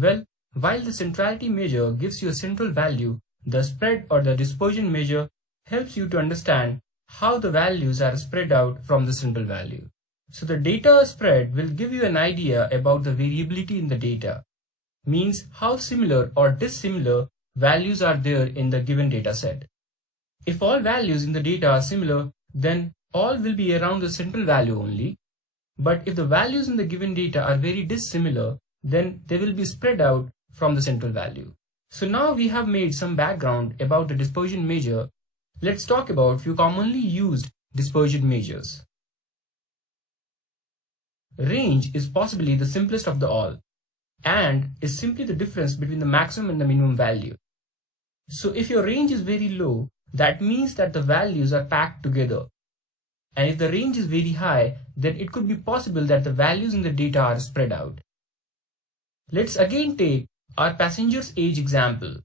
Well, while the centrality measure gives you a central value, the spread or the dispersion measure helps you to understand how the values are spread out from the central value. So the data spread will give you an idea about the variability in the data, means how similar or dissimilar values are there in the given data set. If all values in the data are similar, then all will be around the central value only. But if the values in the given data are very dissimilar, then they will be spread out from the central value. So now we have made some background about the dispersion measure. Let's talk about few commonly used dispersion measures. Range is possibly the simplest of the all and is simply the difference between the maximum and the minimum value. So if your range is very low, that means that the values are packed together. And if the range is very high, then it could be possible that the values in the data are spread out. Let's again take our passenger's age example.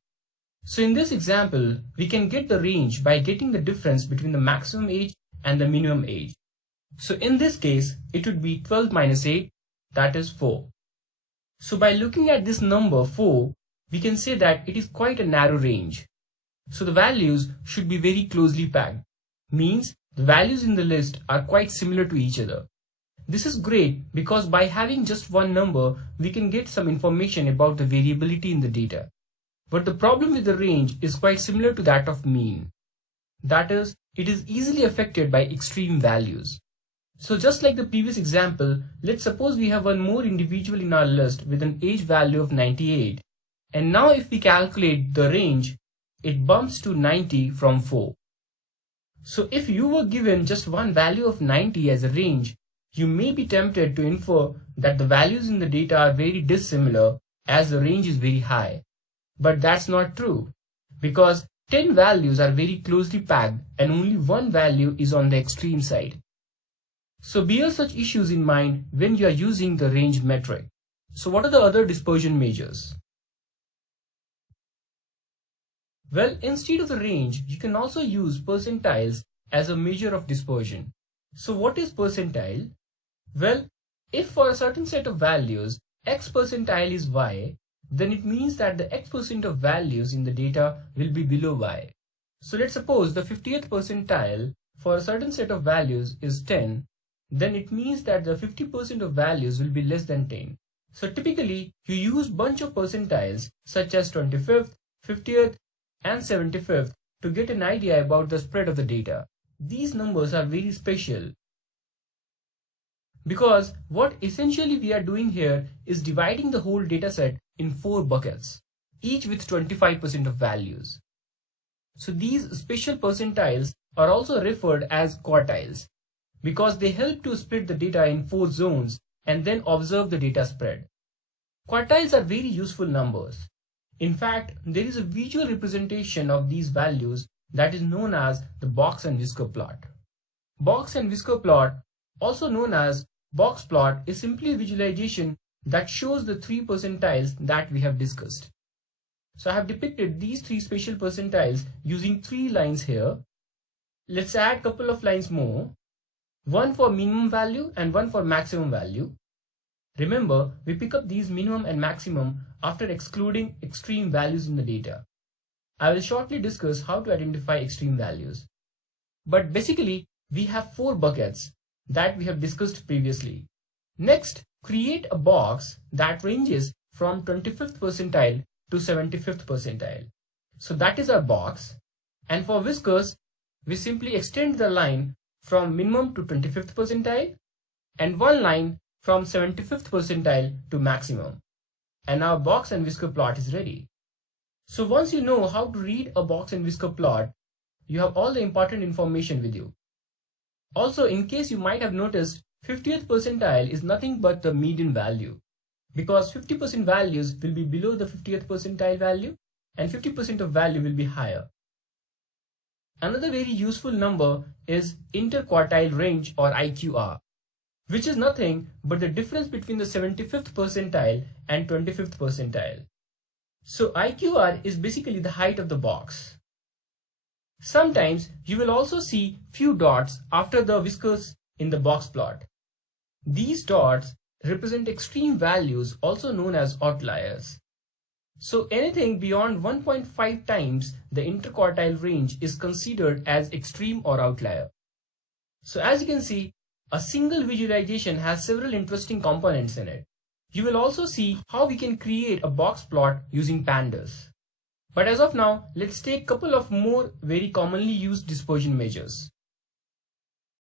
So in this example, we can get the range by getting the difference between the maximum age and the minimum age. So in this case, it would be 12 minus 8, that is 4. So by looking at this number 4, we can say that it is quite a narrow range. So the values should be very closely packed, means the values in the list are quite similar to each other. This is great because by having just one number, we can get some information about the variability in the data. But the problem with the range is quite similar to that of mean. That is, it is easily affected by extreme values. So just like the previous example, let's suppose we have one more individual in our list with an age value of 98. And now if we calculate the range, it bumps to 90 from 4. So if you were given just one value of 90 as a range, you may be tempted to infer that the values in the data are very dissimilar as the range is very high. But that's not true, because 10 values are very closely packed and only one value is on the extreme side. So bear such issues in mind when you are using the range metric. So what are the other dispersion measures? Well, instead of the range, you can also use percentiles as a measure of dispersion. So what is percentile? Well, if for a certain set of values, x percentile is y, then it means that the x% of values in the data will be below y. So let's suppose the 50th percentile for a certain set of values is 10, then it means that the 50% of values will be less than 10. So typically, you use bunch of percentiles such as 25th, 50th, and 75th to get an idea about the spread of the data. These numbers are very special because what essentially we are doing here is dividing the whole dataset in 4 buckets, each with 25% of values. So these special percentiles are also referred as quartiles because they help to split the data in 4 zones and then observe the data spread. Quartiles are very useful numbers. In fact, there is a visual representation of these values that is known as the box and whisker plot. Box and whisker plot, also known as Boxplot, is simply a visualization that shows the 3 percentiles that we have discussed. So I have depicted these 3 special percentiles using 3 lines here. Let's add a couple of lines more. One for minimum value and one for maximum value. Remember, we pick up these minimum and maximum after excluding extreme values in the data. I will shortly discuss how to identify extreme values. But basically, we have 4 buckets that we have discussed previously. Next, create a box that ranges from 25th percentile to 75th percentile. So that is our box. And for whiskers, we simply extend the line from minimum to 25th percentile and one line from 75th percentile to maximum. And our box and whisker plot is ready. So once you know how to read a box and whisker plot, you have all the important information with you. Also, in case you might have noticed, 50th percentile is nothing but the median value because 50% values will be below the 50th percentile value and 50% of value will be higher. Another very useful number is interquartile range or IQR, which is nothing but the difference between the 75th percentile and 25th percentile. So IQR is basically the height of the box. Sometimes you will also see few dots after the whiskers in the box plot. These dots represent extreme values, also known as outliers. So anything beyond 1.5 times the interquartile range is considered as extreme or outlier. So as you can see, a single visualization has several interesting components in it. You will also see how we can create a box plot using pandas. But as of now, let's take a couple of more very commonly used dispersion measures.